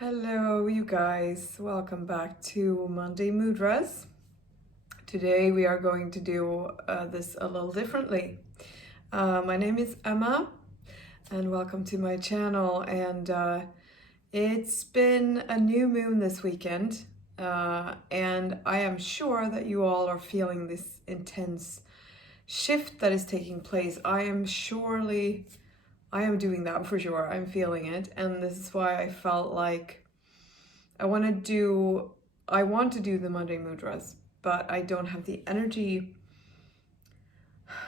Hello, you guys. Welcome back to Monday Mudras. Today we are going to do this a little differently. My name is Emma, and welcome to my channel. And it's been a new moon this weekend, and I am sure that you all are feeling this intense shift that is taking place. I am doing that for sure. I'm feeling it, and this is why I felt like I want to do the Monday Mudras, but I don't have the energy,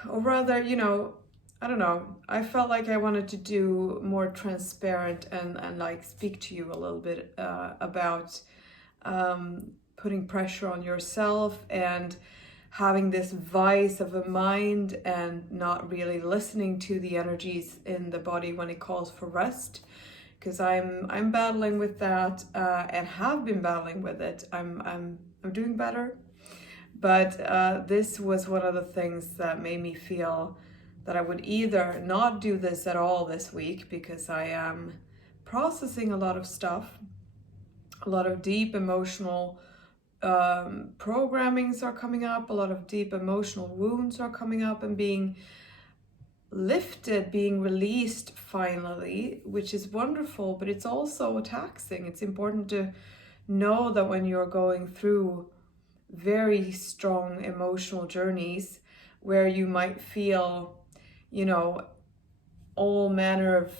or rather, I don't know. I felt like I wanted to do more transparent and like speak to you a little bit about putting pressure on yourself and having this vice of a mind and not really listening to the energies in the body when it calls for rest, because I'm battling with that and have been battling with it. I'm doing better, but this was one of the things that made me feel that I would either not do this at all this week, because I am processing a lot of stuff, a lot of deep emotional programmings are coming up, a lot of deep emotional wounds are coming up and being lifted, being released finally, which is wonderful, but it's also taxing. It's important to know that when you're going through very strong emotional journeys where you might feel, all manner of,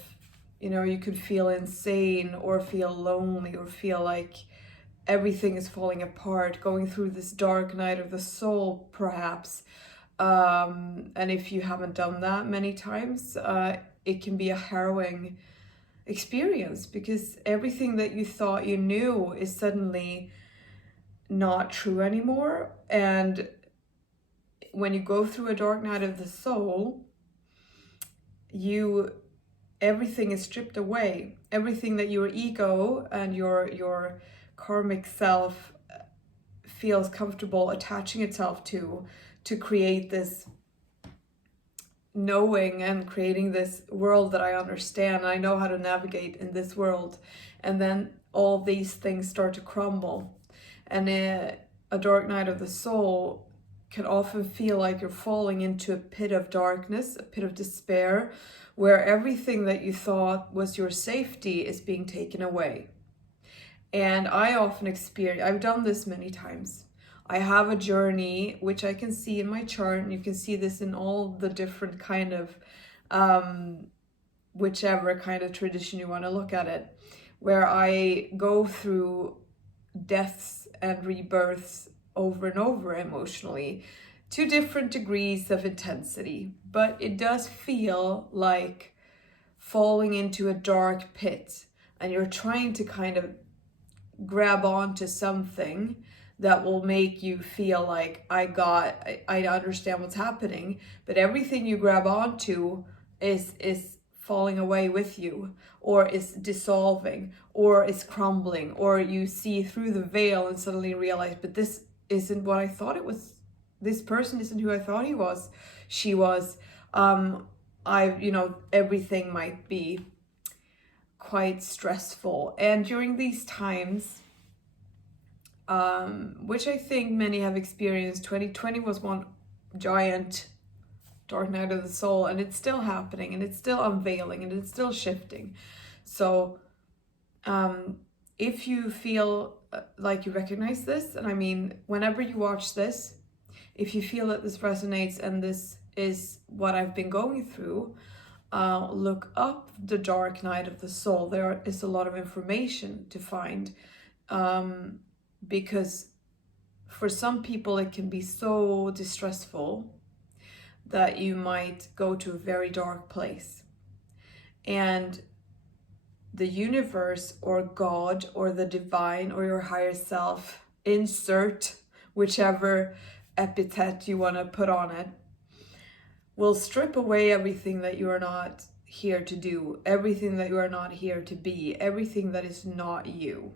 you could feel insane or feel lonely or feel like everything is falling apart, going through this dark night of the soul, perhaps. And if you haven't done that many times, it can be a harrowing experience, because everything that you thought you knew is suddenly not true anymore. And when you go through a dark night of the soul, everything is stripped away. Everything that your ego and your karmic self feels comfortable attaching itself to create this knowing and creating this world that I understand. I know how to navigate in this world. And then all these things start to crumble. And a dark night of the soul can often feel like you're falling into a pit of darkness, a pit of despair, where everything that you thought was your safety is being taken away. And I often I've done this many times. I have a journey, which I can see in my chart, and you can see this in all the different kind of, whichever kind of tradition you want to look at it, where I go through deaths and rebirths over and over emotionally to different degrees of intensity. But it does feel like falling into a dark pit, and you're trying to kind of grab onto something that will make you feel like I understand what's happening, but everything you grab onto is falling away with you, or is dissolving, or is crumbling, or you see through the veil and suddenly realize, but this isn't what I thought it was. This person isn't who I thought he was, she was. Everything might be quite stressful. And during these times, which I think many have experienced, 2020 was one giant dark night of the soul, and it's still happening, and it's still unveiling, and it's still shifting. So if you feel like you recognize this, and I mean, whenever you watch this, if you feel that this resonates and this is what I've been going through, look up the dark night of the soul. There is a lot of information to find, because for some people it can be so distressful that you might go to a very dark place. And the universe, or God, or the divine, or your higher self, insert whichever epithet you want to put on it, will strip away everything that you are not here to do, everything that you are not here to be, everything that is not you,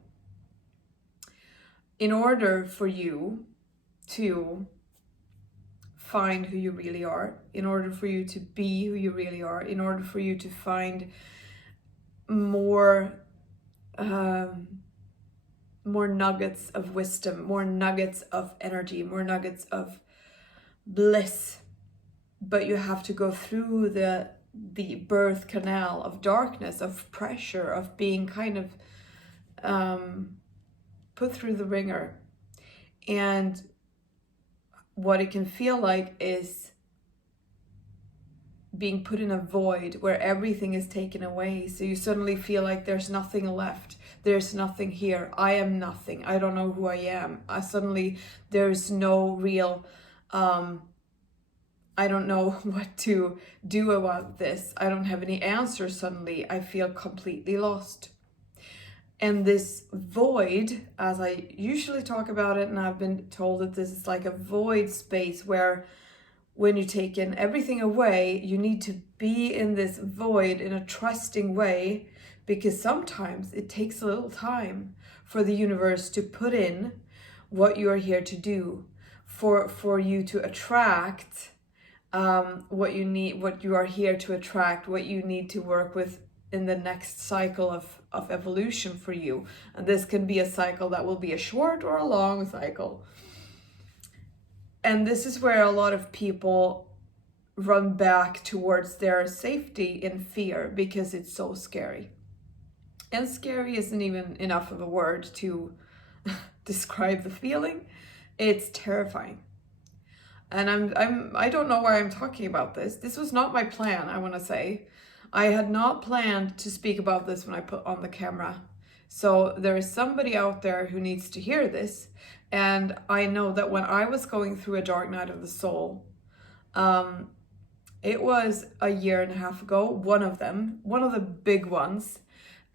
in order for you to find who you really are, in order for you to be who you really are, in order for you to find more more nuggets of wisdom, more nuggets of energy, more nuggets of bliss. But you have to go through the birth canal of darkness, of pressure, of being kind of put through the ringer. And what it can feel like is being put in a void where everything is taken away. So you suddenly feel like there's nothing left. There's nothing here. I am nothing. I don't know who I am. Suddenly there's no real, I don't know what to do about this. I don't have any answers suddenly. I feel completely lost. And this void, as I usually talk about it, and I've been told that this is like a void space where when you take in everything away, you need to be in this void in a trusting way, because sometimes it takes a little time for the universe to put in what you are here to do, for you to attract what you need, what you are here to attract, what you need to work with in the next cycle of evolution for you. And this can be a cycle that will be a short or a long cycle. And this is where a lot of people run back towards their safety in fear, because it's so scary. And scary isn't even enough of a word to describe the feeling. It's terrifying. And I don't know why I'm talking about this. This was not my plan, I want to say. I had not planned to speak about this when I put on the camera. So there is somebody out there who needs to hear this. And I know that when I was going through a dark night of the soul, it was a year and a half ago, one of the big ones.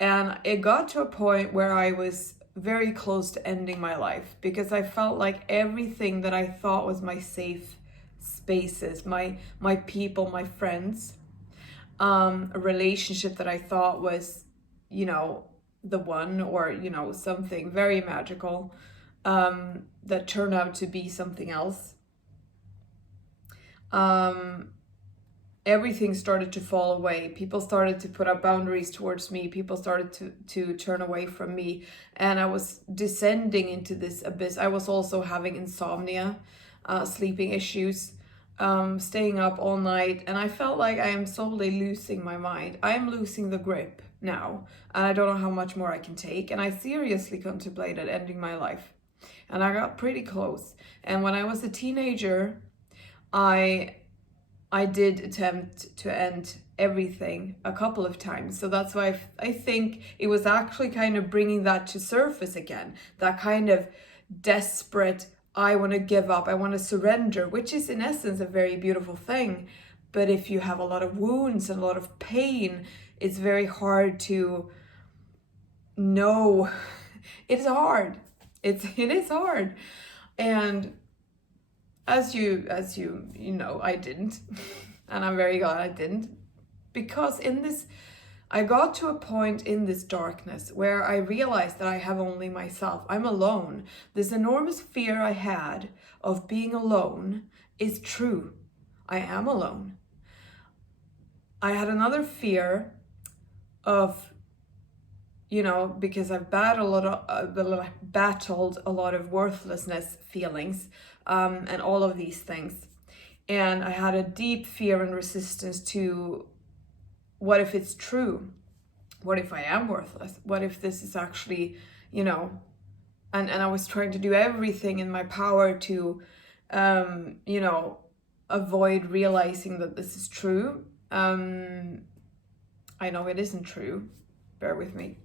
And it got to a point where I was very close to ending my life, because I felt like everything that I thought was my safe spaces, my people, my friends, a relationship that I thought was, the one, or, something very magical, that turned out to be something else. Everything started to fall away. People started to put up boundaries towards me. People started to turn away from me. And I was descending into this abyss. I was also having insomnia, sleeping issues, staying up all night. And I felt like I am slowly losing my mind. I am losing the grip now. And I don't know how much more I can take. And I seriously contemplated ending my life. And I got pretty close. And when I was a teenager, I did attempt to end everything a couple of times. So that's why I think it was actually kind of bringing that to surface again. That kind of desperate, I want to give up, I want to surrender, which is in essence a very beautiful thing. But if you have a lot of wounds and a lot of pain, it's very hard to know. It's hard. It is hard. And as you know, I didn't. And I'm very glad I didn't. Because I got to a point in this darkness where I realized that I have only myself. I'm alone. This enormous fear I had of being alone is true. I am alone. I had another fear of, because I've battled a lot of worthlessness feelings, and all of these things. And I had a deep fear and resistance to, what if it's true? What if I am worthless? What if this is actually, and I was trying to do everything in my power to, avoid realizing that this is true. I know it isn't true. Bear with me.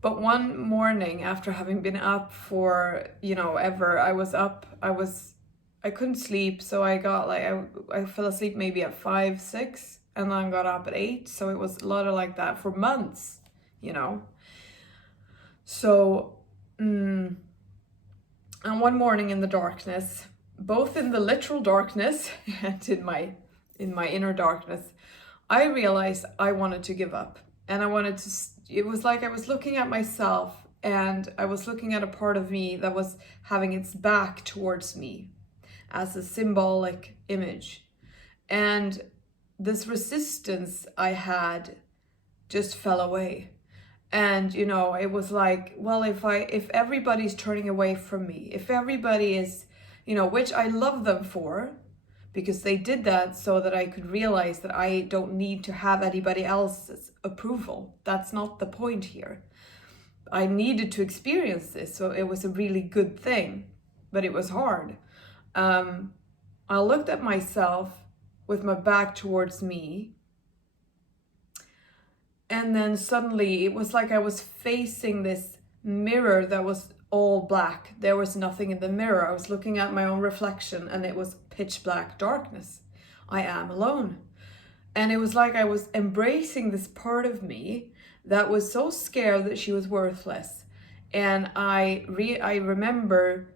But one morning, after having been up for, ever, I couldn't sleep. So I got I fell asleep maybe at 5, 6, and then got up at 8. So it was a lot of like that for months, So, and one morning in the darkness, both in the literal darkness and in my inner darkness, I realized I wanted to give up. And it was like I was looking at myself, and I was looking at a part of me that was having its back towards me as a symbolic image. And this resistance I had just fell away. And, you know, it was like, well, if everybody's turning away from me, if everybody is, you know, which I love them for, because they did that so that I could realize that I don't need to have anybody else's approval. That's not the point here. I needed to experience this, so it was a really good thing, but it was hard. I looked at myself with my back towards me, and then suddenly it was like I was facing this mirror that was all black. There was nothing in the mirror. I was looking at my own reflection and it was pitch black darkness. I am alone. And it was like I was embracing this part of me that was so scared that she was worthless. And I remember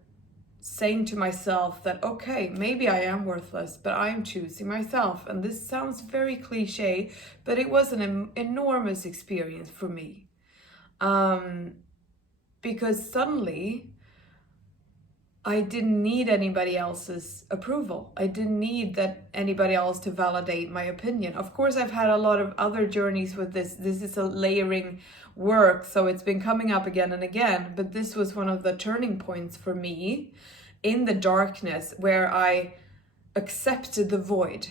saying to myself that, okay, maybe I am worthless, but I'm choosing myself. And this sounds very cliche, but it was an enormous experience for me. Because suddenly I didn't need anybody else's approval. I didn't need that anybody else to validate my opinion. Of course, I've had a lot of other journeys with this. This is a layering work, so it's been coming up again and again. But this was one of the turning points for me in the darkness, where I accepted the void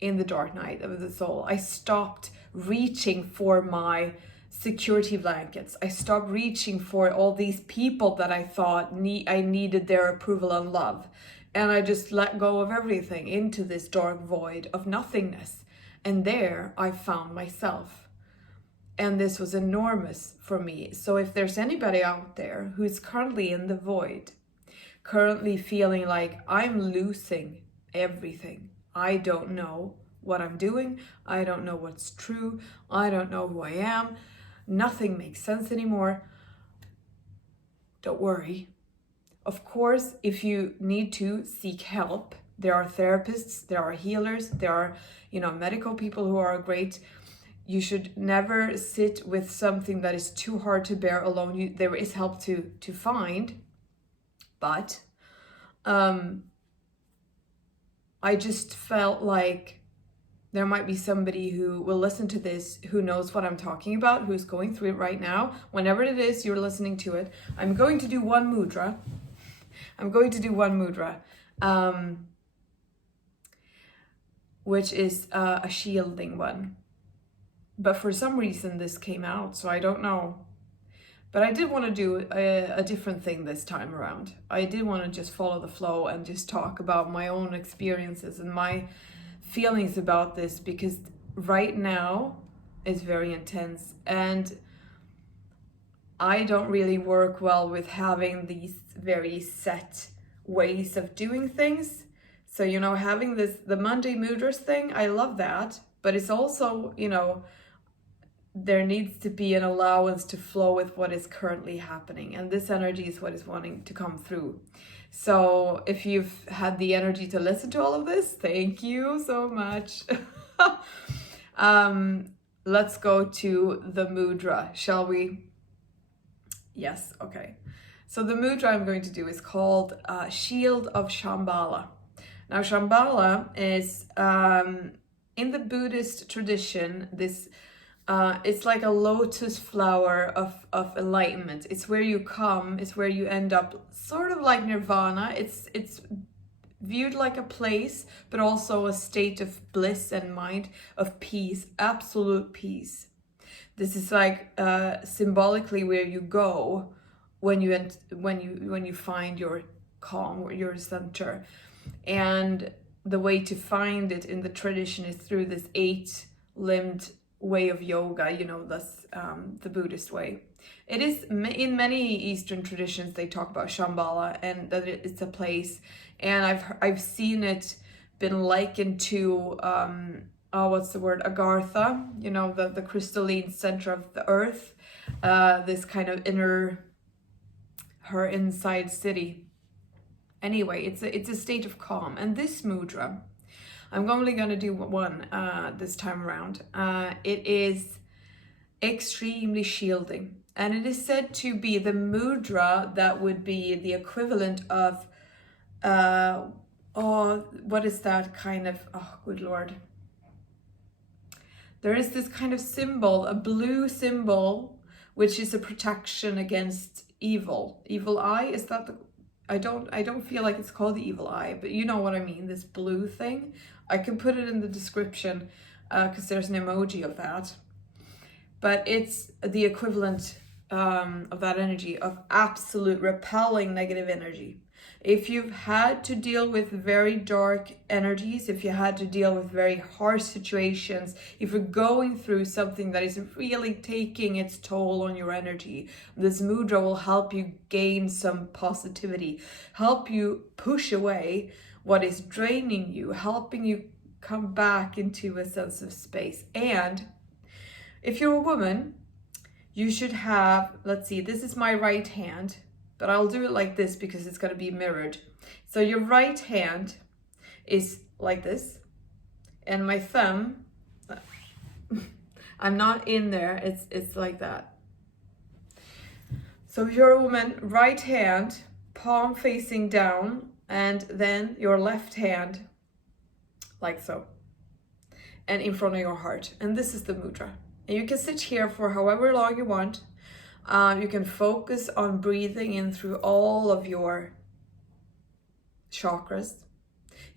in the dark night of the soul. I stopped reaching for my security blankets. I stopped reaching for all these people that I thought I needed their approval and love. And I just let go of everything into this dark void of nothingness. And there I found myself. And this was enormous for me. So if there's anybody out there who's currently in the void, currently feeling like I'm losing everything, I don't know what I'm doing, I don't know what's true, I don't know who I am, nothing makes sense anymore, don't worry. Of course, if you need to seek help, there are therapists, there are healers, there are, you know, medical people who are great. You should never sit with something that is too hard to bear alone. There is help to find, but I just felt like there might be somebody who will listen to this, who knows what I'm talking about, who's going through it right now. Whenever it is you're listening to it, I'm going to do one mudra. Which is a shielding one. But for some reason this came out, so I don't know. But I did want to do a different thing this time around. I did want to just follow the flow and just talk about my own experiences and my feelings about this, because right now is very intense and I don't really work well with having these very set ways of doing things. So, you know, having the Monday Mudras thing, I love that, but it's also, you know, there needs to be an allowance to flow with what is currently happening, and this energy is what is wanting to come through. So if you've had the energy to listen to all of this, thank you so much. Let's go to the mudra, shall we? Yes, okay. So the mudra I'm going to do is called Shield of Shambhala. Now Shambhala is, in the Buddhist tradition, this it's like a lotus flower of enlightenment. It's where you come, it's where you end up, sort of like nirvana. It's viewed like a place, but also a state of bliss and mind, of peace, absolute peace. This is like symbolically where you go when you find your calm or your center. And the way to find it in the tradition is through this 8-limbed way of yoga, you know, that's the Buddhist way. It is in many Eastern traditions they talk about Shambhala and that it's a place, and I've seen it been likened to what's the word, Agartha, you know, the crystalline center of the earth, this kind of her inside city. Anyway, it's a state of calm, and this mudra, I'm only going to do one this time around. It is extremely shielding, and it is said to be the mudra that would be the equivalent of, what is that kind of, oh, good Lord. There is this kind of symbol, a blue symbol which is a protection against evil. Evil eye, is that the, I don't feel like it's called the evil eye, but you know what I mean, this blue thing. I can put it in the description because there's an emoji of that. But it's the equivalent of that energy, of absolute repelling negative energy. If you've had to deal with very dark energies, if you had to deal with very harsh situations, if you're going through something that is really taking its toll on your energy, this mudra will help you gain some positivity, help you push away what is draining you, helping you come back into a sense of space. And if you're a woman, you should have, let's see, this is my right hand, but I'll do it like this because it's going to be mirrored. So your right hand is like this, and my thumb, I'm not in there, it's like that. So if you're a woman, right hand, palm facing down, and then your left hand, like so, and in front of your heart. And this is the mudra. And you can sit here for however long you want. You can focus on breathing in through all of your chakras.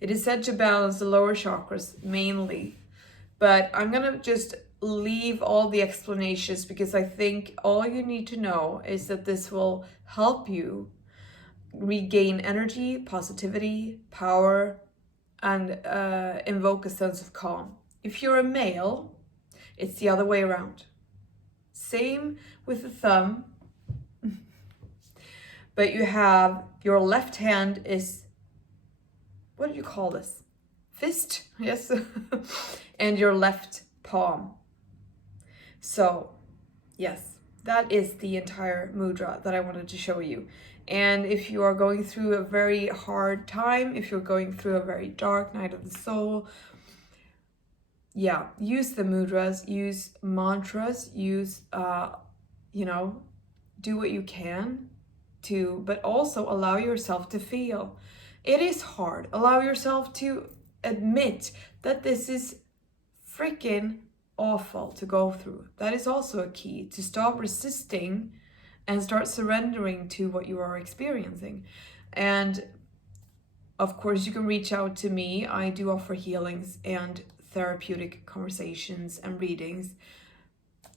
It is said to balance the lower chakras mainly, but I'm gonna just leave all the explanations because I think all you need to know is that this will help you regain energy, positivity, power, and invoke a sense of calm. If you're a male, it's the other way around. Same with the thumb, but you have your left hand is, what do you call this? Fist, yes, and your left palm. So, yes, that is the entire mudra that I wanted to show you. And if you are going through a very hard time, if you're going through a very dark night of the soul, yeah, use the mudras, use mantras, use, do what you can to, but also allow yourself to feel. It is hard. Allow yourself to admit that this is freaking awful to go through. That is also a key, to stop resisting and start surrendering to what you are experiencing. And of course, you can reach out to me. I do offer healings and therapeutic conversations and readings.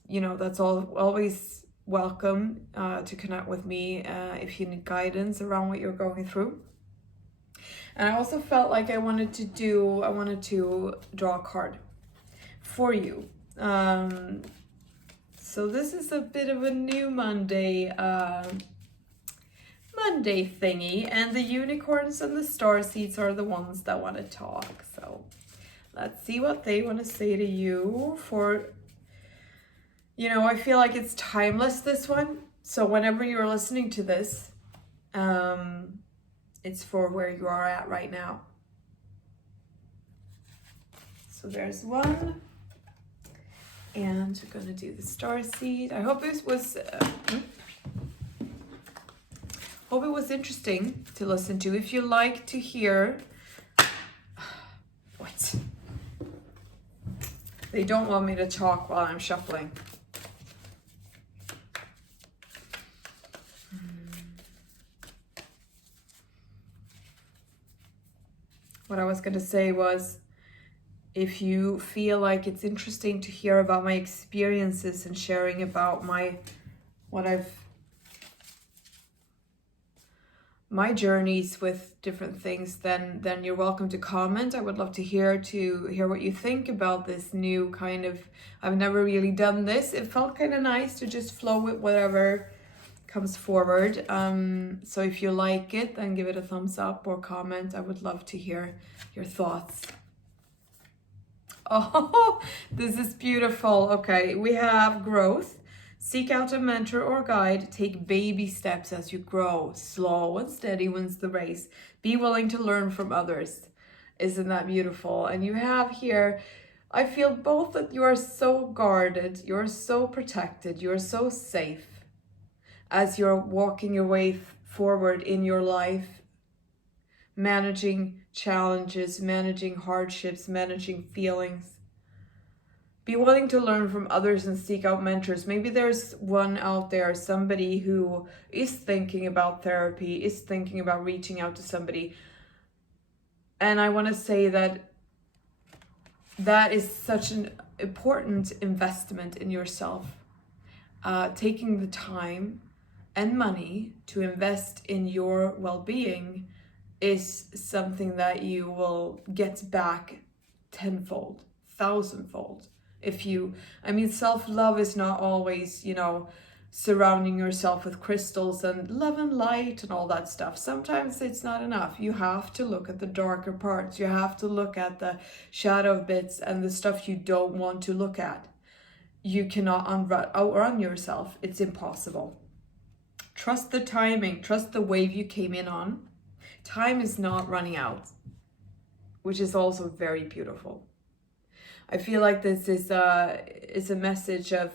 That's always welcome to connect with me if you need guidance around what you're going through. And I also felt like I wanted to draw a card for you. So this is a bit of a new Monday thingy, and the unicorns and the star seeds are the ones that want to talk. So let's see what they want to say to you. For, I feel like it's timeless, this one. So whenever you're listening to this, it's for where you are at right now. So there's one. And we're going to do the star seed. I hope it was interesting to listen to. If you like to hear, what? They don't want me to talk while I'm shuffling. What I was going to say was, if you feel like it's interesting to hear about my experiences and sharing about my journeys with different things, then you're welcome to comment. I would love to hear what you think about this new kind of, I've never really done this. It felt kind of nice to just flow with whatever comes forward. So if you like it, then give it a thumbs up or comment. I would love to hear your thoughts. Oh, this is beautiful. Okay, we have growth. Seek out a mentor or guide. Take baby steps as you grow. Slow and steady wins the race. Be willing to learn from others. Isn't that beautiful? And you have here, I feel both that you are so guarded, you're so protected, you're so safe as you're walking your way forward in your life, managing challenges, managing hardships, managing feelings. Be willing to learn from others and seek out mentors. Maybe there's one out there, somebody who is thinking about therapy, is thinking about reaching out to somebody. And I want to say that that is such an important investment in yourself. Taking the time and money to invest in your well-being is something that you will get back tenfold, thousandfold. Self-love is not always, surrounding yourself with crystals and love and light and all that stuff. Sometimes it's not enough. You have to look at the darker parts. You have to look at the shadow bits and the stuff you don't want to look at. You cannot outrun yourself. It's impossible. Trust the timing. Trust the wave you came in on. Time is not running out, which is also very beautiful. I feel like this is a message of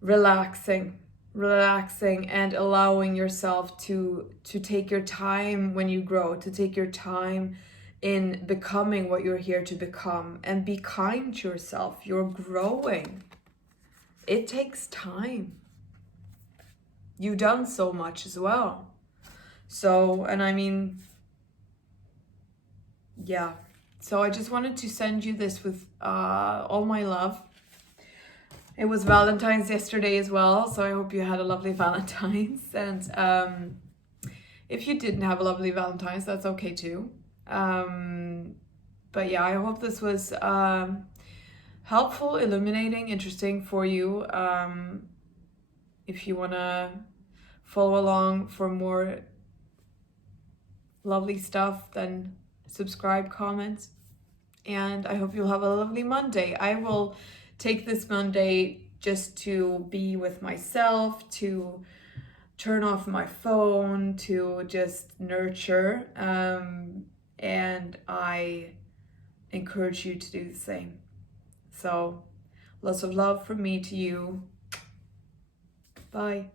relaxing and allowing yourself to take your time when you grow, to take your time in becoming what you're here to become, and be kind to yourself. You're growing. It takes time. You've done so much as well. So I just wanted to send you this with all my love. It was Valentine's yesterday as well, so I hope you had a lovely Valentine's. And if you didn't have a lovely Valentine's, that's okay too. But yeah, I hope this was helpful, illuminating, interesting for you. If you want to follow along for more lovely stuff, then subscribe, comment, and I hope you'll have a lovely Monday. I will take this Monday just to be with myself, to turn off my phone, to just nurture, and I encourage you to do the same. So lots of love from me to you. Bye.